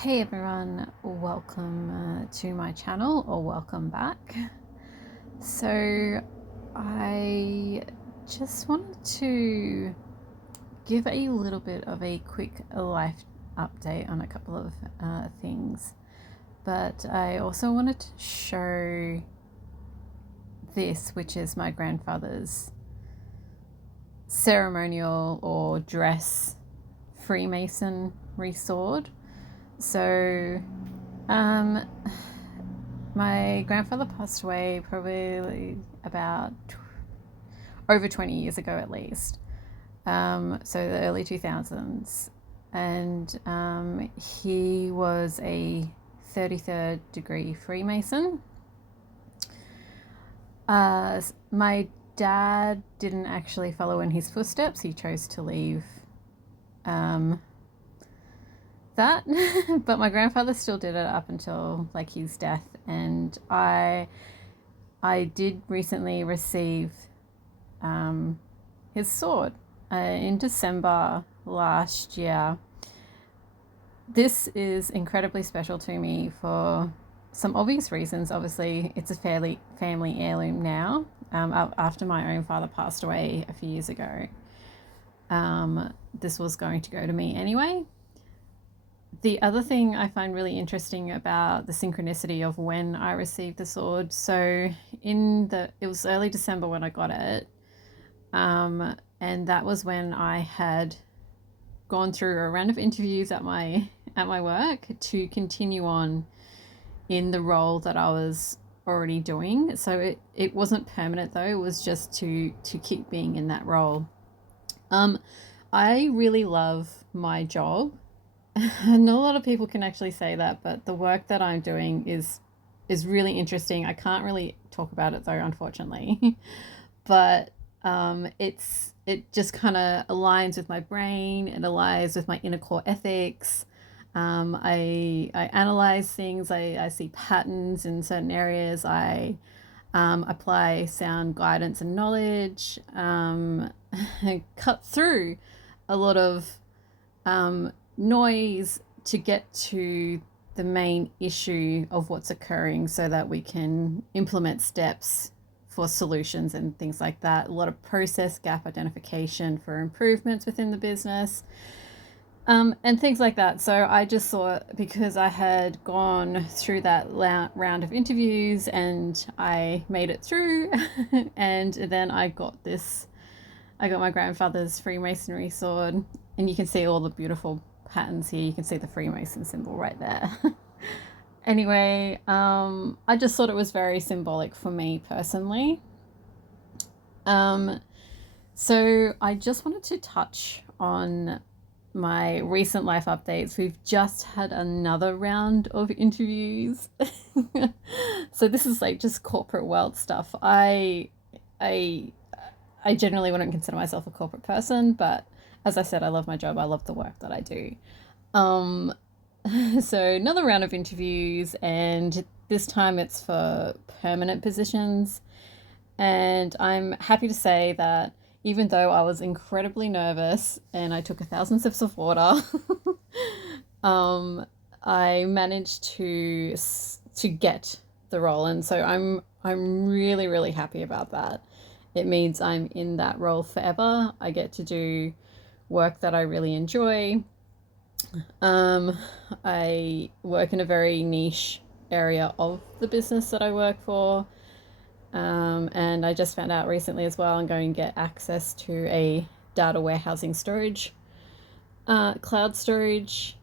Hey everyone, welcome to my channel, or welcome back. So I just wanted to give a little bit of a quick life update on a couple of things, but I also wanted to show this, which is my grandfather's ceremonial or dress Freemasonry sword. So my grandfather passed away probably about over 20 years ago at least. So the early 2000s. And he was a 33rd degree Freemason. My dad didn't actually follow in his footsteps. He chose to leave that but my grandfather still did it up until like his death. And I did recently receive his sword in December last year. This is incredibly special to me for some obvious reasons. Obviously, it's a family heirloom now, after my own father passed away a few years ago. This was going to go to me anyway. The other thing I find really interesting about the synchronicity of when I received the sword. So it was early December when I got it. And that was when I had gone through a round of interviews at my work to continue on in the role that I was already doing. So it wasn't permanent though, it was just to keep being in that role. I really love my job. Not a lot of people can actually say that, but the work that I'm doing is really interesting. I can't really talk about it though, unfortunately. But it just kind of aligns with my brain. It aligns with my inner core ethics. I analyze things. I see patterns in certain areas. I apply sound guidance and knowledge. Cut through a lot of noise to get to the main issue of what's occurring so that we can implement steps for solutions and things like that. A lot of process gap identification for improvements within the business, and things like that. So I just thought, because I had gone through that round of interviews and I made it through and then I got my grandfather's Freemasonry sword, and you can see all the beautiful patterns here. You can see the Freemason symbol right there. Anyway, I just thought it was very symbolic for me personally. So I just wanted to touch on my recent life updates. We've just had another round of interviews. So this is like just corporate world stuff. I generally wouldn't consider myself a corporate person, but as I said, I love my job. I love the work that I do. So another round of interviews, and this time it's for permanent positions. And I'm happy to say that even though I was incredibly nervous and I took 1,000 sips of water, I managed to get the role. And so I'm really, really happy about that. It means I'm in that role forever. I get to do work that I really enjoy. I work in a very niche area of the business that I work for. And I just found out recently as well, I'm going to get access to a data warehousing storage, cloud storage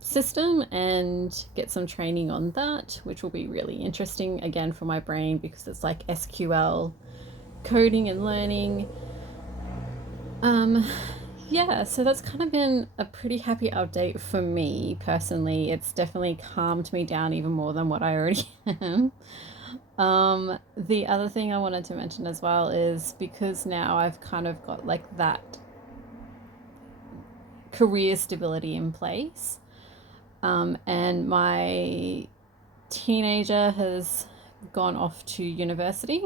system, and get some training on that, which will be really interesting again for my brain, because it's like SQL coding and learning. Yeah, so that's kind of been a pretty happy update for me personally. It's definitely calmed me down even more than what I already am. The other thing I wanted to mention as well is, because now I've kind of got like that career stability in place, and my teenager has gone off to university.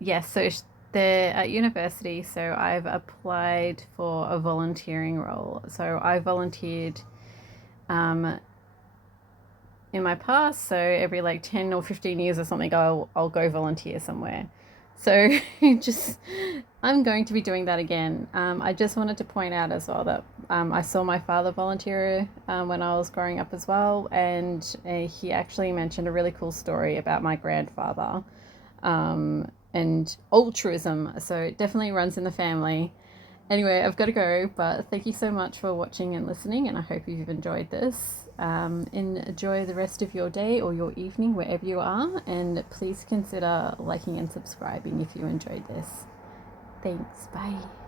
Yes, so they're at university, so I've applied for a volunteering role. So I volunteered in my past, so every like 10 or 15 years or something, I'll go volunteer somewhere. So just I'm going to be doing that again. I just wanted to point out as well that I saw my father volunteer when I was growing up as well, and he actually mentioned a really cool story about my grandfather and altruism. So it definitely runs in the family. Anyway, I've got to go, but thank you so much for watching and listening, and I hope you've enjoyed this. Enjoy the rest of your day or your evening wherever you are, and please consider liking and subscribing if you enjoyed this. Thanks, bye.